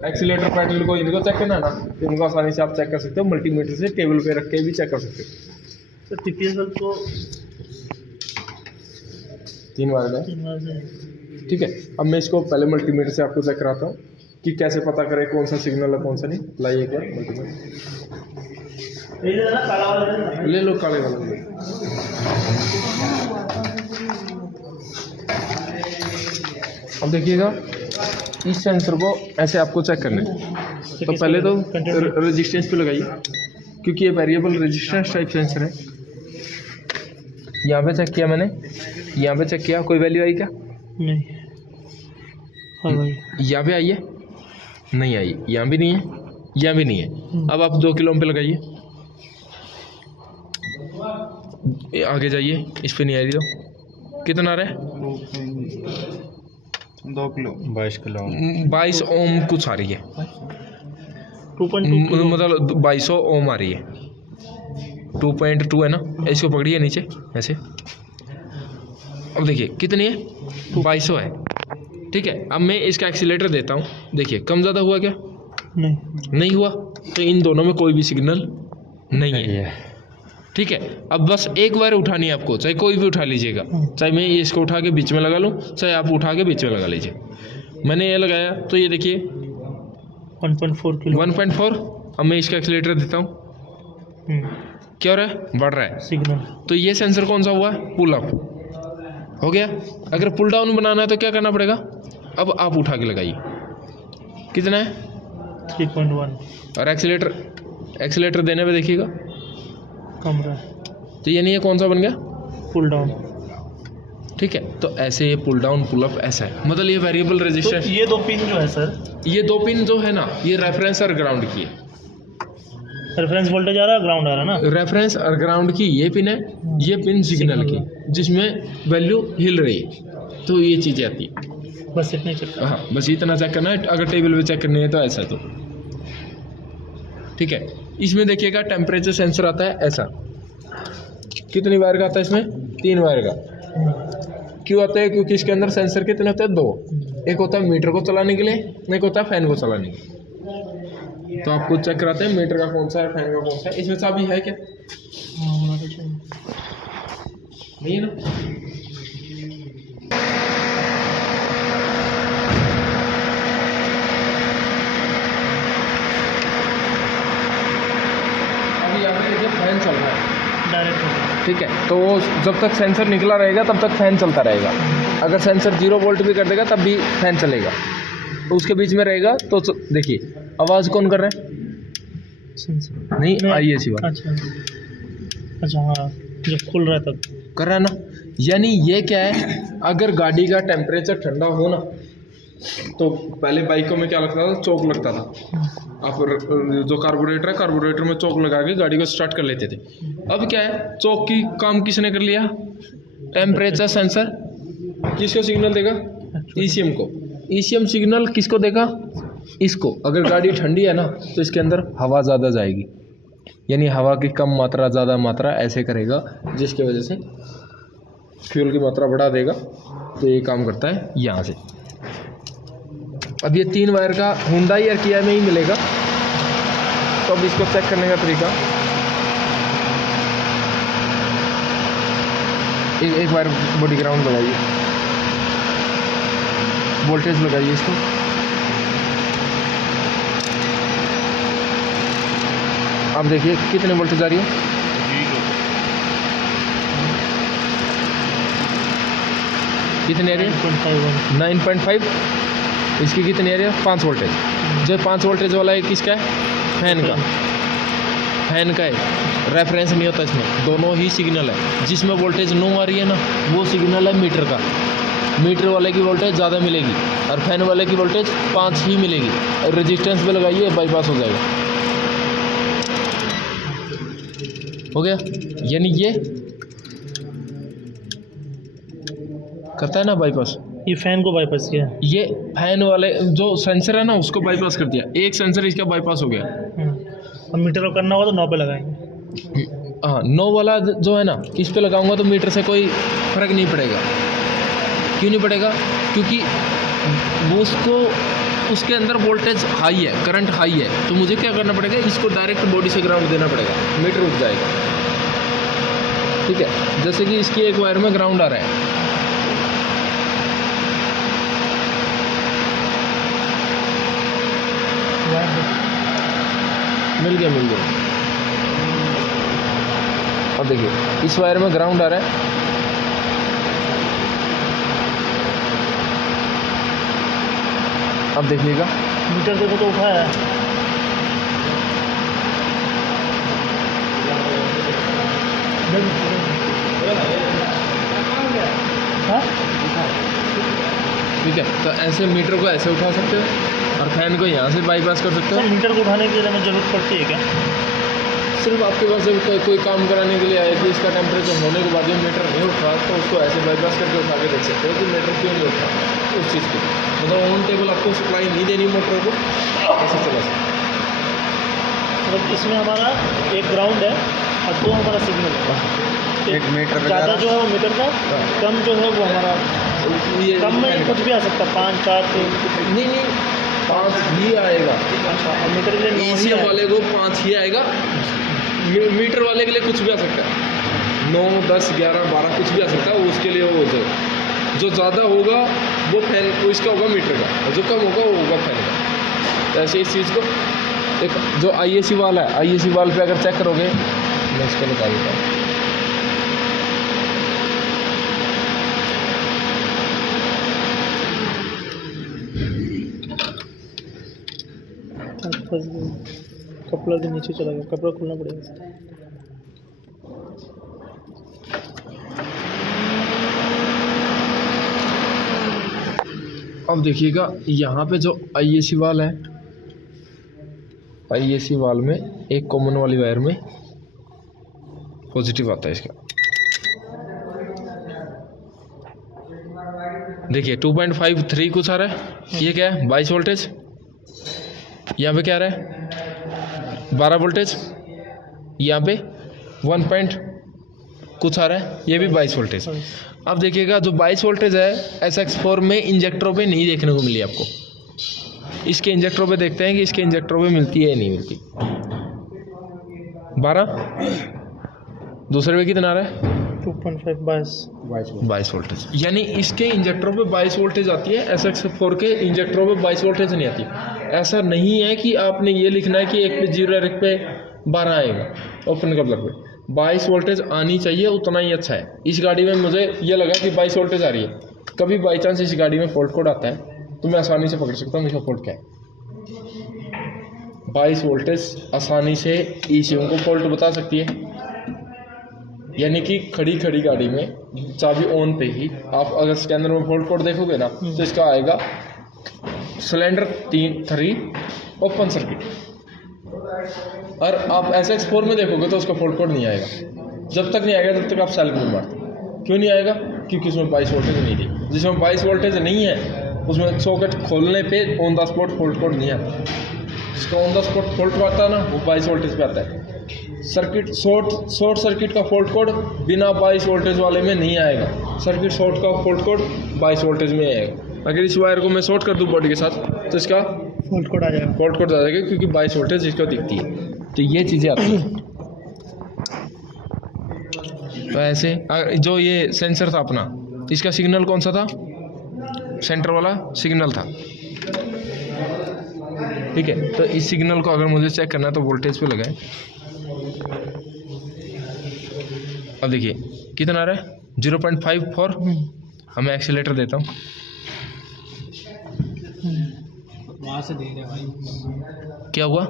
Accelerator pedal को इनको check करना है ना, तो इनको आसानी से आप चेक कर सकते हो, मल्टीमीटर से टेबल पे रख के भी चेक कर सकते हो। तो टीपीएस बल्ब को 3 बार में, 3 बार से ठीक है। अब मैं इसको पहले मल्टीमीटर से आपको चेक कराता हूँ कि कैसे पता करें कौन सा सिग्नल है कौन सा नहीं। लाइए एक बार मल्टीमीटर, ले लो काले वाला ले। अब देखिएगा इस सेंसर को ऐसे आपको चेक करना है। तो पहले तो रेजिस्टेंस पे लगाइए, क्योंकि ये वेरिएबल रेजिस्टेंस टाइप सेंसर है। यहाँ पे चेक किया मैंने, यहाँ पे चेक किया, कोई वैल्यू आई क्या? नहीं। हाँ भाई, यहाँ पे आई है? नहीं आई। यहाँ भी नहीं है, यहाँ भी नहीं है। अब आप 2 किलो पे लगाइए, आगे जाइए, इस पे नहीं आ रही तो कितना आ रहा है? 2 किलो 22 किलो 22 ओम कुछ आ रही है, 2.2 मतलब 2200 ओम आ रही है। 2.2 है ना, इसको पकड़िए नीचे ऐसे। अब देखिए कितनी है? 2200 है, ठीक है। अब मैं इसका एक्सीलेटर देता हूँ, देखिए कम ज़्यादा हुआ क्या? नहीं हुआ। तो इन दोनों में कोई भी सिग्नल नहीं है, ठीक है। अब बस एक बार उठानी है आपको, चाहे कोई भी उठा लीजिएगा, चाहे मैं इसको उठा के बीच में लगा लूँ, चाहे आप उठा के बीच में लगा लीजिए। मैंने ये लगाया तो ये देखिए 1.4 किलो 1.4। अब मैं इसका एक्सीलेटर देता हूँ, क्या हो रहा है? बढ़ रहा है सिग्नल। तो ये सेंसर कौन सा हुआ? पुल अप हो गया। अगर पुल डाउन बनाना है तो क्या करना पड़ेगा? अब आप उठा के लगाइए, कितना है? 3.1। और एक्सीलेटर देने पे देखिएगा कम रहा है, तो ये नहीं है, कौन सा बन गया? पुल डाउन, ठीक है। तो ऐसे ये पुल डाउन पुल अप ऐसा है, मतलब ये वेरिएबल तो रेजिस्टेंस। ये 2 पिन जो है सर, ये 2 पिन जो है ना, ये रेफरेंस और ग्राउंड की है। रेफरेंस वोल्टेज आ रहा है, ग्राउंड आ रहा है ना। रेफरेंस और ग्राउंड की ये पिन है, ये पिन सिग्नल की, जिसमें वैल्यू हिल रही है, तो ये चीज़ें आती है। बस इतना ही चेक। हाँ, बस इतना चेक करना है। अगर टेबल पे चेक करनी है तो ऐसा, तो ठीक है। इसमें देखिएगा टेम्परेचर सेंसर आता है ऐसा। कितनी वायर का आता है इसमें? 3 वायर का। क्यों आता है? क्योंकि इसके अंदर सेंसर कितने होते हैं? 2। एक होता है मीटर को चलाने के लिए, एक होता है फैन को चलाने के लिए। तो आपको चेक कराते हैं मीटर का कौन सा है, फैन का कौन सा है। इसमें चाबी है क्या? नहीं है ना। फैन चल रहा है डायरेक्ट, ठीक है। तो वो जब तक सेंसर निकला रहेगा तब तक फैन चलता रहेगा। अगर सेंसर 0 वोल्ट भी कर देगा तब भी फैन चलेगा। तो उसके बीच में रहेगा तो देखिए आवाज़ कौन कर रहा है? नहीं आई ऐसी बात। अच्छा हाँ, जब खुल रहा है तब कर रहा है ना। यानी ये क्या है, अगर गाड़ी का टेम्परेचर ठंडा हो ना, तो पहले बाइकों में क्या लगता था? चौक लगता था। आप जो कार्बोरेटर है, कार्बोरेटर में चौक लगा के गाड़ी को स्टार्ट कर लेते थे। अब क्या है, चौक की काम किसने कर लिया? Temperature sensor. किसको सिग्नल देगा? ईसीएम को। ईसीएम सिग्नल किसको देगा? इसको। अगर गाड़ी ठंडी है ना तो इसके अंदर हवा ज़्यादा जाएगी, यानी हवा की कम मात्रा ज़्यादा मात्रा ऐसे करेगा, जिसकी वजह से फ्यूल की मात्रा बढ़ा देगा। तो ये काम करता है यहाँ से। अब ये 3 वायर का हुंडई और किया में ही मिलेगा। तो अब इसको चेक करने का तरीका, एक वायर बॉडी ग्राउंड लगाइए, वोल्टेज लगाइए इसको। अब देखिए कितने वोल्टेज आ रही है? कितनी आ रही है? 9.5। इसकी कितनी आ रही है? 5 वोल्टेज। जो 5 वोल्टेज वाला है किसका है? फैन का। फैन का है, रेफरेंस नहीं होता इसमें, दोनों ही सिग्नल है। जिसमें वोल्टेज 9 आ रही है ना, वो सिग्नल है मीटर का। मीटर वाले की वोल्टेज ज़्यादा मिलेगी और फैन वाले की वोल्टेज 5 ही मिलेगी। रेजिस्टेंस पे लगाइए, बाईपास हो जाएगा। हो गया। यानी ये करता है ना बाईपास, ये फैन को बाईपास किया, ये फैन वाले जो सेंसर है ना उसको बाईपास कर दिया। एक सेंसर इसका बाईपास हो गया। अब मीटर को करना होगा तो 9 पे लगाएंगे। हाँ, 9 वाला जो है ना, इस पे लगाऊंगा तो मीटर से कोई फर्क नहीं पड़ेगा। क्यों नहीं पड़ेगा? क्योंकि वो उसको उसके अंदर वोल्टेज हाई है, करंट हाई है, तो मुझे क्या करना पड़ेगा, इसको डायरेक्ट बॉडी से ग्राउंड देना पड़ेगा, मीटर रुक जाएगा। ठीक है, जैसे कि इसकी एक वायर में ग्राउंड आ रहा है, मिल गया। अब देखिए इस वायर में ग्राउंड आ रहा है, अब देखिएगा मीटर देखो तो उठाया है। हाँ? ठीक है, तो ऐसे मीटर को ऐसे उठा सकते हो और फैन को यहाँ से बाईपास कर सकते हो। सर मीटर को उठाने के लिए हमें जरूरत पड़ती है क्या? सिर्फ आपके पास जब कोई काम कराने के लिए आए कि इसका टेम्परेचर होने के बाद भी मीटर नहीं उठ रहा, तो उसको ऐसे बाईपास करके उठा के देख सकते हो कि मीटर क्यों नहीं उठ रहा उस चीज़ की। मतलब ऑन टेबल आपको सप्लाई नहीं देनी मोटर को, ऐसे चला सकते। मतलब इसमें हमारा एक ग्राउंड है और दो हमारा सिग्नल है। एक मीटर ज़्यादा जो है वो मीटर का, कम जो है वो हमारा ये कम में कुछ भी आ सकता है, 5, 4, 3। नहीं 5 ही आएगा। अच्छा, और मीटर के लिए AC वाले को 5 ही आएगा, मीटर वाले के लिए कुछ भी आ सकता है, 9, 10, 11, 12 कुछ भी आ सकता है, वो उसके लिए वो जो ज़्यादा होगा वो फैन वो इसका होगा मीटर का, और जो कम होगा वो होगा फैन का। तो ऐसे इस चीज़ को एक जो IAC वाल है, IAC वाल पे अगर चेक करोगे, मैं इसको निकाल देता हूँ। कपड़ा के नीचे चला गया, कपड़ा खोलना पड़ेगा। अब देखिएगा यहाँ पे जो IAC वाल है, IAC वाल में एक कॉमन वाली वायर में पॉजिटिव आता है इसका। देखिए 2.53 कुछ आ रहा है, ये क्या है 22 वोल्टेज, यहाँ पे क्या आ रहा है 12 वोल्टेज, यहाँ पे 1 पॉइंट कुछ आ रहा है, ये भी 22 वोल्टेज। अब देखिएगा जो 22 वोल्टेज है SX4 में इंजेक्टरों पे नहीं देखने को मिली आपको, इसके इंजेक्टरों पे देखते हैं कि इसके इंजेक्टरों पे मिलती है या नहीं मिलती। 12 दूसरे पे कितना आ रहा है 2.5 22 वोल्टेज, यानी इसके इंजेक्टरों पे 22 वोल्टेज आती है, SX4 के इंजेक्टरों पे 22 वोल्टेज नहीं आती। ऐसा नहीं है कि आपने ये लिखना है कि एक पे 0 और एक पे 12 आएगा, ओपन कपलर पे 22 वोल्टेज आनी चाहिए, उतना ही अच्छा है। इस गाड़ी में मुझे ये लगा कि 22 वोल्टेज आ रही है, कभी बाई चांस इस गाड़ी में फॉल्ट कोड आता है तो मैं आसानी से पकड़ सकता हूँ इसका फॉल्ट क्या है। 22 वोल्टेज आसानी से ECU को फॉल्ट बता सकती है, यानी कि खड़ी गाड़ी में चाबी ऑन पे ही आप अगर स्कैनर में फॉल्ट कोड देखोगे ना तो इसका आएगा सिलेंडर 3 ओपन सर्किट, और आप SX4 में देखोगे तो उसका फॉल्ट कोड नहीं आएगा। जब तक नहीं आएगा तब तक आप सेल्फ नहीं मारते। क्यों नहीं आएगा? क्योंकि उसमें 22 वोल्टेज नहीं थी। जिसमें 22 वोल्टेज नहीं है उसमें सॉकेट खोलने पे on the spot fault code नहीं आता। जिसका ऑन द स्पॉट फॉल्ट आता है ना वो 22 वोल्टेज पे आता है। सर्किट शॉर्ट सर्किट का फॉल्ट कोड बिना 22 वोल्टेज वाले में नहीं आएगा। सर्किट शॉर्ट का फॉल्ट कोड 22 वोल्टेज में आएगा। अगर इस वायर को मैं शॉर्ट कर दूं बॉडी के साथ तो इसका फॉल्ट कोड आ जाएगा, फॉल्ट कोड आ जाएगा क्योंकि 22 वोल्टेज इसका दिखती है। तो ये चीज़ें आती हैं। तो ऐसे जो ये सेंसर था अपना, इसका सिग्नल कौन सा था? सेंटर वाला सिग्नल था। ठीक है, तो इस सिग्नल को अगर मुझे चेक करना है तो वोल्टेज पे लगाएं। अब देखिए कितना आ रहा है 0.54। हमें एक्सीलेटर देता हूँ, वहाँ से दे रहे भाई। क्या हुआ?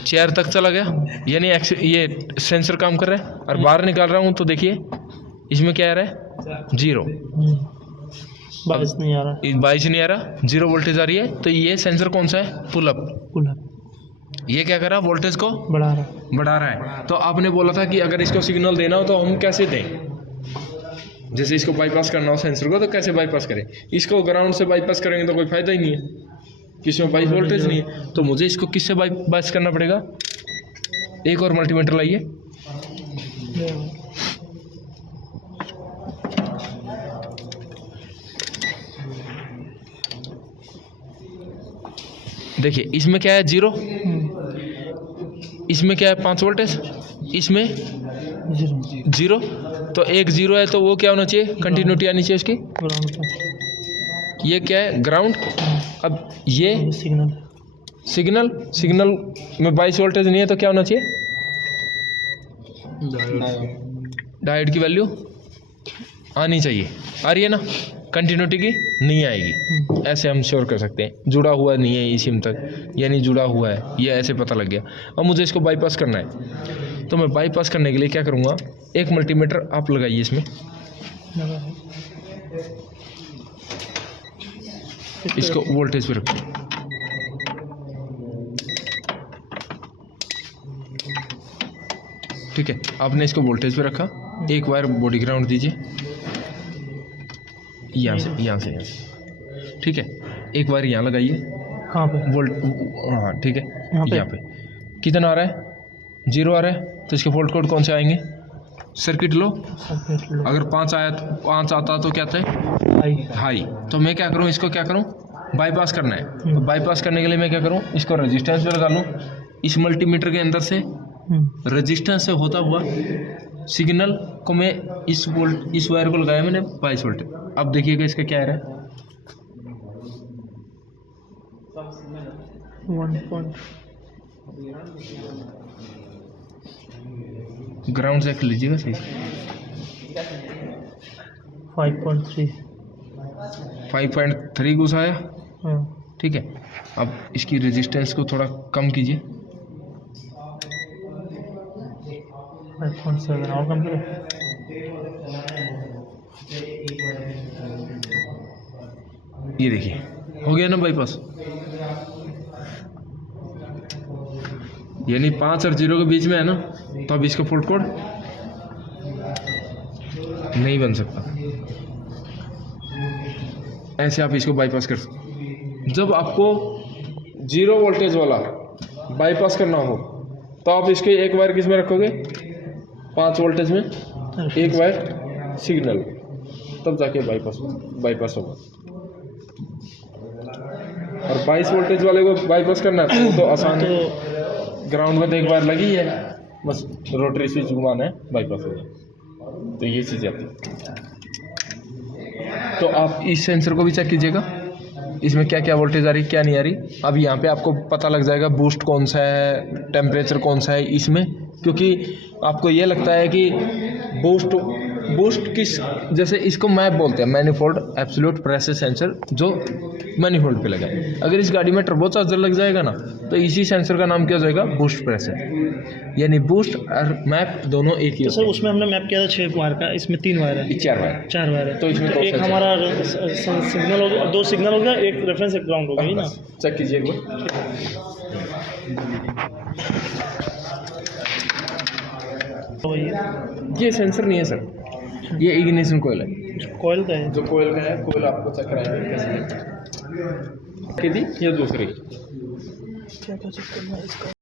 चेयर तक चला गया, यानी ये सेंसर काम कर रहा है। और बाहर निकाल रहा हूँ तो देखिए इसमें क्या आ रहा है 0। 22 नहीं आ रहा, 22 नहीं आ रहा, 0 वोल्टेज आ रही है। तो ये सेंसर कौन सा है? Pull up. ये क्या कर रहा है? वोल्टेज को बढ़ा रहा है। तो आपने बोला था कि अगर इसको सिग्नल देना हो तो हम कैसे दें? जैसे इसको बाईपास करना हो सेंसर को तो कैसे बाईपास करें? इसको ग्राउंड से बाईपास करेंगे तो कोई फायदा ही नहीं है, किसमें 22 वोल्टेज नहीं है। तो मुझे इसको किससे बाईपास करना पड़ेगा? एक और मल्टीमीटर लाइए। देखिए इसमें क्या है 0, इसमें क्या है 5 वोल्टेज, इसमें 0। तो एक 0 है तो वो क्या होना चाहिए, कंटिन्यूटी आनी चाहिए उसकी। ग्राउंड पे ये क्या है ग्राउंड। अब ये सिग्नल सिग्नल में 22 वोल्टेज नहीं है तो क्या होना चाहिए, डायोड की वैल्यू आनी चाहिए। आ रही है ना, कंटिन्यूटी की नहीं आएगी। ऐसे हम श्योर कर सकते हैं, जुड़ा हुआ नहीं है ये सिम तक, यानी जुड़ा हुआ है, ये ऐसे पता लग गया। अब मुझे इसको बाईपास करना है, तो मैं बाईपास करने के लिए क्या करूँगा, एक मल्टीमीटर आप लगाइए इसमें, इसको वोल्टेज पे रखो। ठीक है, आपने इसको वोल्टेज पे रखा, एक वायर बॉडी ग्राउंड दीजिए यहाँ से। ठीक है, एक वायर यहाँ लगाइए। कहाँ पे? वोल्ट, हाँ ठीक है, यहाँ पे कितना आ रहा है, 0 आ रहा है, तो इसके वोल्ट कोड कौन से आएंगे, सर्किट लो। अगर 5 आता तो क्या था, हाई। तो मैं क्या करूँ, इसको क्या करूँ, बाईपास करना है। तो बाईपास करने के लिए मैं क्या करूँ, इसको रेजिस्टेंस पे लगा लूँ, इस मल्टीमीटर के अंदर से रेजिस्टेंस से होता हुआ सिग्नल को मैं इस वायर को लगाया मैंने 22 वोल्ट। अब देखिएगा इसका क्या आ रहा है, 1. ग्राउंड चेक लीजिएगा सही से। 5.3 5.3 घुस आया। ठीक है, अब इसकी रेजिस्टेंस को थोड़ा कम कीजिए, 5.7 और कम करो। ये देखिए हो गया ना बाईपास, यानी 5 और 0 के बीच में है ना, तो अब इसका फॉल्ट कोड नहीं बन सकता। ऐसे आप इसको बाईपास कर सकते। जब आपको 0 वोल्टेज वाला बाईपास करना हो तो आप इसके एक वायर किस में रखोगे, 5 वोल्टेज में, एक वायर सिग्नल, तब जाके बाईपास होगा। और 22 वोल्टेज वाले को बाईपास करना है तो आसान है, ग्राउंड में तो एक वायर लगी है, बस रोटरी स्विच घुमाना है, बाईपास हो जाए। तो ये चीज़ आती है। तो आप इस सेंसर को भी चेक कीजिएगा, इसमें क्या क्या वोल्टेज आ रही क्या नहीं आ रही। अब यहाँ पे आपको पता लग जाएगा बूस्ट कौन सा है, टेम्परेचर कौन सा है इसमें, क्योंकि आपको ये लगता है कि बूस्ट किस, जैसे इसको मैप बोलते हैं, मैनिफोल्ड एब्सोल्यूट प्रेशर सेंसर, जो मैनिफोल्ड पे लगा है। अगर इस गाड़ी में टर्बो चार्जर लग जाएगा ना, तो इसी सेंसर का नाम क्या हो जाएगा, बूस्ट प्रेशर। यानी बूस्ट और मैप दोनों एक ही। तो सर उसमें हमने मैप किया था 6 वायर का, इसमें 3 वायर है, 4 वायर है। तो इसमें एक हमारा सिग्नल हो गया, 2 सिग्नल हो गया, एक रेफरेंस एक ग्राउंड हो गई ना। चेक कीजिए एक बार। ये सेंसर नहीं है सर, ये इग्निशन कोयल है। कोयल का है, जो कोयल का है, कोयल आपको चेक कराएंगे कैसे कितनी, ये दूसरी क्या चेक करना है इसका।